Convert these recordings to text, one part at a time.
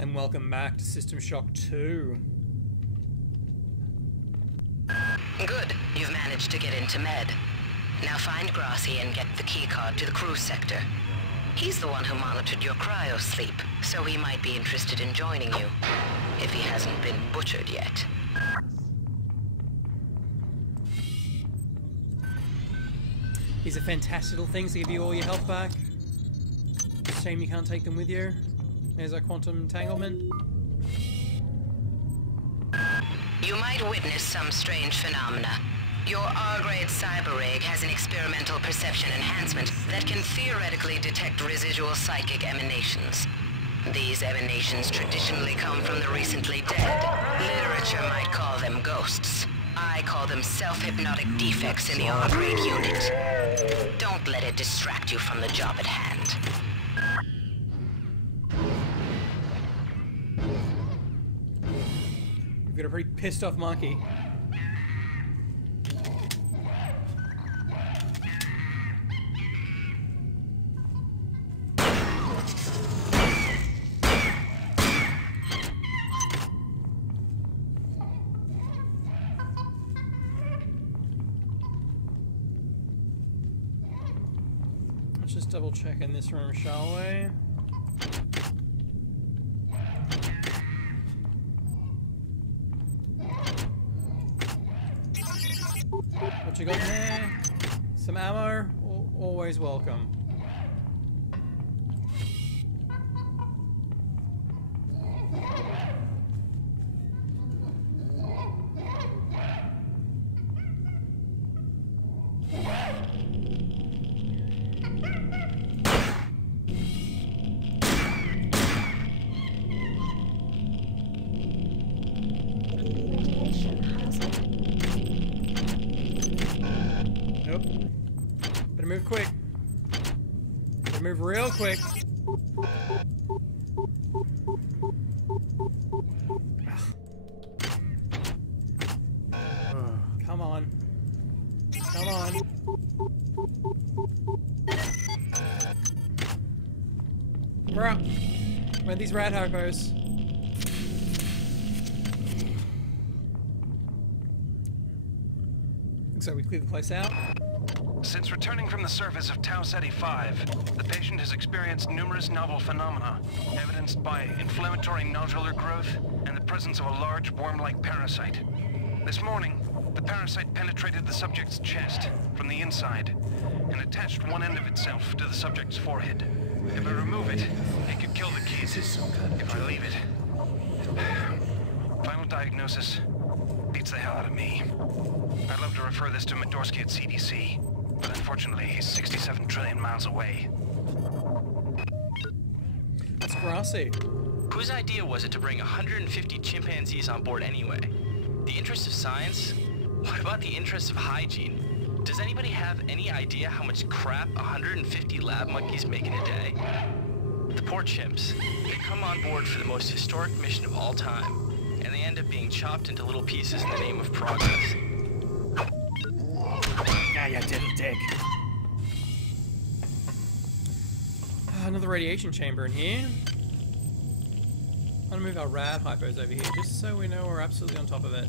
And welcome back to System Shock 2. Good. You've managed to get into Med. Now find Grassi and get the keycard to the cruise sector. He's the one who monitored your cryo-sleep, so he might be interested in joining you, if he hasn't been butchered yet. These are fantastical things to give you all your health back. Shame you can't take them with you. There's our quantum entanglement. You might witness some strange phenomena. Your R-grade cyber rig has an experimental perception enhancement that can theoretically detect residual psychic emanations. These emanations traditionally come from the recently dead. Literature might call them ghosts. I call them self-hypnotic defects in the R-grade unit. Don't let it distract you from the job at hand. We've got a pretty pissed off monkey. Let's just double check in this room, shall we? What you got in there? Some ammo? Always welcome. Nope. Better move quick. Better move real quick. Come on. Come on. Bruh. Where are these rat hypos? So we clear the place out. Since returning from the surface of Tau Ceti 5, the patient has experienced numerous novel phenomena, evidenced by inflammatory nodular growth and the presence of a large worm-like parasite. This morning, the parasite penetrated the subject's chest from the inside and attached one end of itself to the subject's forehead. If I remove it, it could kill the kid. If I leave it... Final diagnosis beats the hell out of me. I'd love to refer this to Medorsky at CDC, but unfortunately he's 67 trillion miles away. That's Grassi. Whose idea was it to bring 150 chimpanzees on board anyway? The interest of science? What about the interest of hygiene? Does anybody have any idea how much crap 150 lab monkeys make in a day? The poor chimps. They come on board for the most historic mission of all time, and they end up being chopped into little pieces in the name of progress. Yeah, you little dick. Another radiation chamber in here. I'm gonna move our rad hypos over here just so we know we're absolutely on top of it.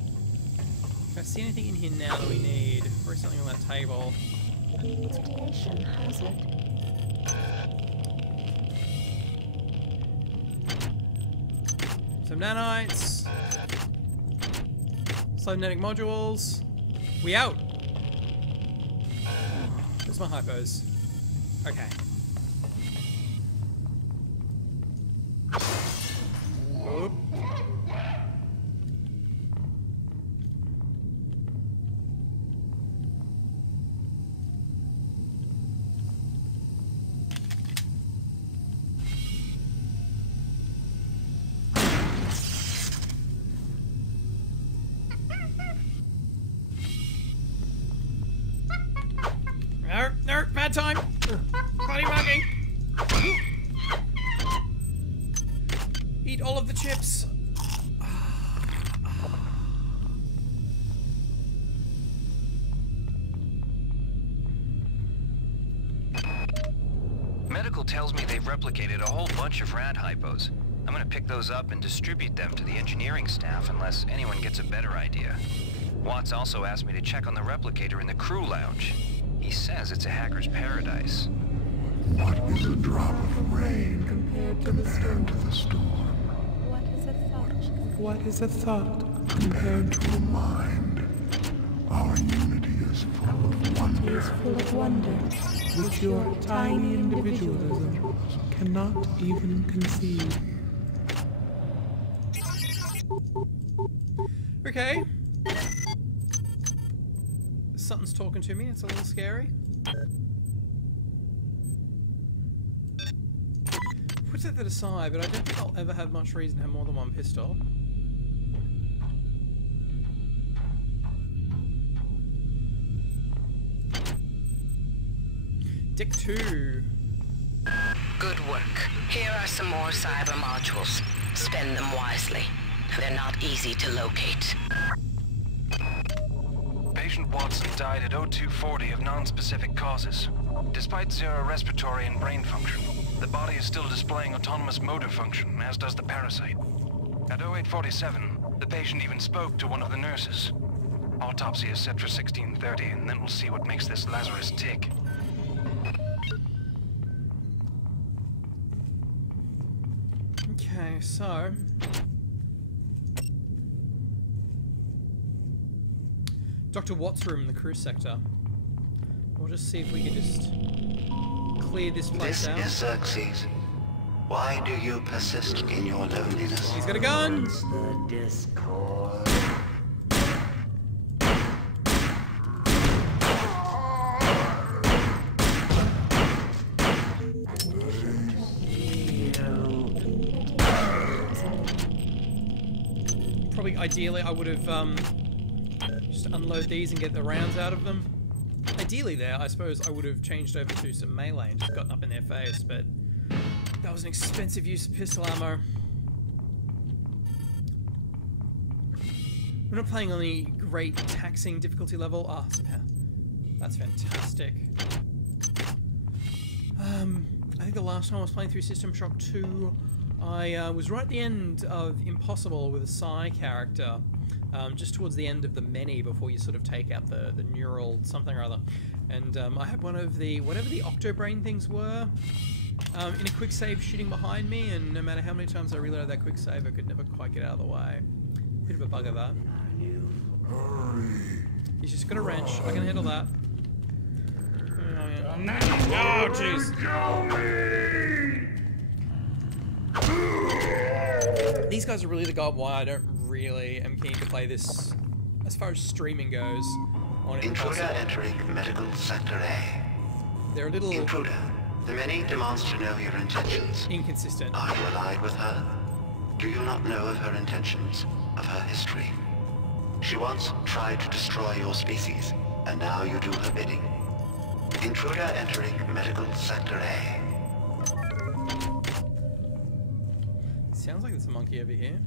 If I see anything in here now that we need, or something on that table. Radiation hazard. Some nanites. Cybernetic modules. We out! Where's my hypos? Okay. Oop. No, bad time. Bloody monkey. Eat all of the chips. Medical tells me they've replicated a whole bunch of rad hypos. I'm gonna pick those up and distribute them to the engineering staff unless anyone gets a better idea. Watts also asked me to check on the replicator in the crew lounge. He says it's a hacker's paradise. What is a drop of rain Compared to the storm. What What is a thought? What is a thought compared to a mind? Our unity is full of wonder. Is full of wonder. which your tiny individualism cannot even conceive? Okay. Something's talking to me. It's a little scary. Put that aside, but I don't think I'll ever have much reason to have more than one pistol. Deck 2. Good work. Here are some more cyber modules. Spend them wisely. They're not easy to locate. Patient Watson died at 0240 of non-specific causes. Despite zero respiratory and brain function, the body is still displaying autonomous motor function, as does the parasite. At 0847, the patient even spoke to one of the nurses. Autopsy is set for 1630, and then we'll see what makes this Lazarus tick. Okay, so... Dr. Watts' room in the crew sector. We'll just see if we can just clear this place out. This is Xerxes. Why do you persist in your loneliness? He's got a gun! The discord. Probably, ideally, I would have just unload these and get the rounds out of them. Ideally there, I suppose I would have changed over to some melee and just gotten up in their face, but that was an expensive use of pistol ammo. We're not playing on the great taxing difficulty level. Ah, somehow. That's fantastic. I think the last time I was playing through System Shock 2, I was right at the end of Impossible with a Psy character. Just towards the end of the many before you sort of take out the neural something or other. And I had one of the, whatever the Octobrain things were, in a quick save shooting behind me, and no matter how many times I reloaded that quick save, I could never quite get out of the way. Bit of a bugger that. He's just got a wrench. I can handle that. Oh, jeez. These guys are really the god why I don't really am keen to play this, as far as streaming goes, on Intruder entering medical sector A. They're a little Intruder, the many demands to know your intentions. inconsistent. Are you allied with her? Do you not know of her intentions, of her history? She once tried to destroy your species, and now you do her bidding. Intruder entering medical sector A. Sounds like there's a monkey over here.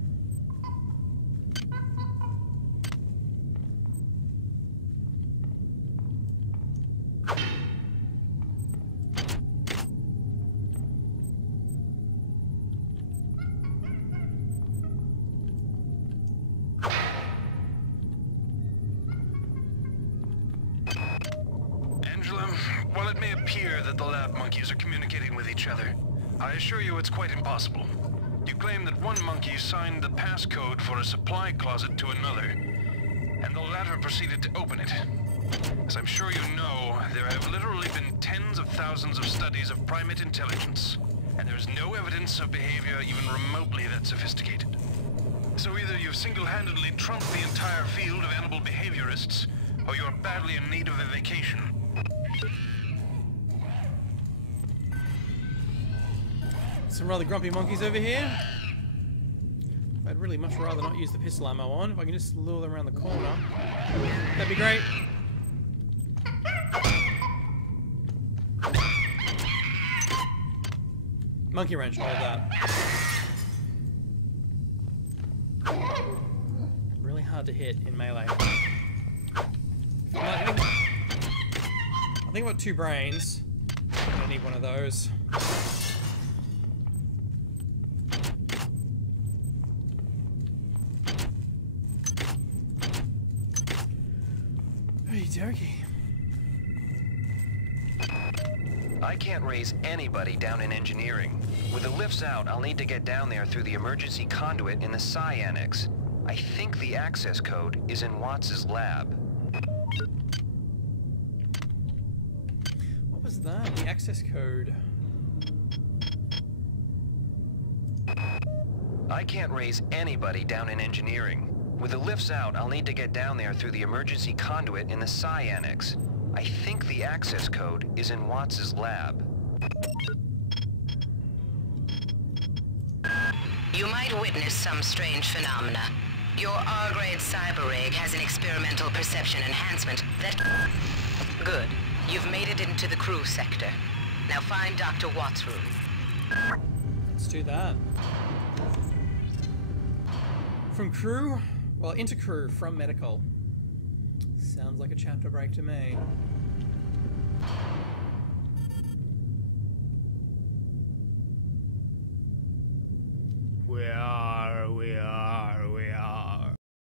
While it may appear that the lab monkeys are communicating with each other, I assure you it's quite impossible. You claim that one monkey signed the passcode for a supply closet to another, and the latter proceeded to open it. As I'm sure you know, there have literally been tens of thousands of studies of primate intelligence, and there's no evidence of behavior even remotely that sophisticated. So either you've single-handedly trumped the entire field of animal behaviorists, or you're badly in need of a vacation. Some rather grumpy monkeys over here. I'd really much rather not use the pistol ammo on. If I can just lure them around the corner, that'd be great. Monkey wrench, hold that. Really hard to hit in melee. I think I've got 2 brains. I'm gonna need one of those. dokie. I can't raise anybody down in engineering. With the lifts out, I'll need to get down there through the emergency conduit in the Psi Annex. I think the access code is in Watts' lab. What was that? The access code. I can't raise anybody down in engineering. With the lifts out, I'll need to get down there through the emergency conduit in the Psi Annex. I think the access code is in Watts' lab. You might witness some strange phenomena. Your R-grade cyber rig has an experimental perception enhancement that... Good. You've made it into the crew sector. Now find Dr. Watt's room. Let's do that. From crew? Well, into crew, from medical. Sounds like a chapter break to me. Where are we?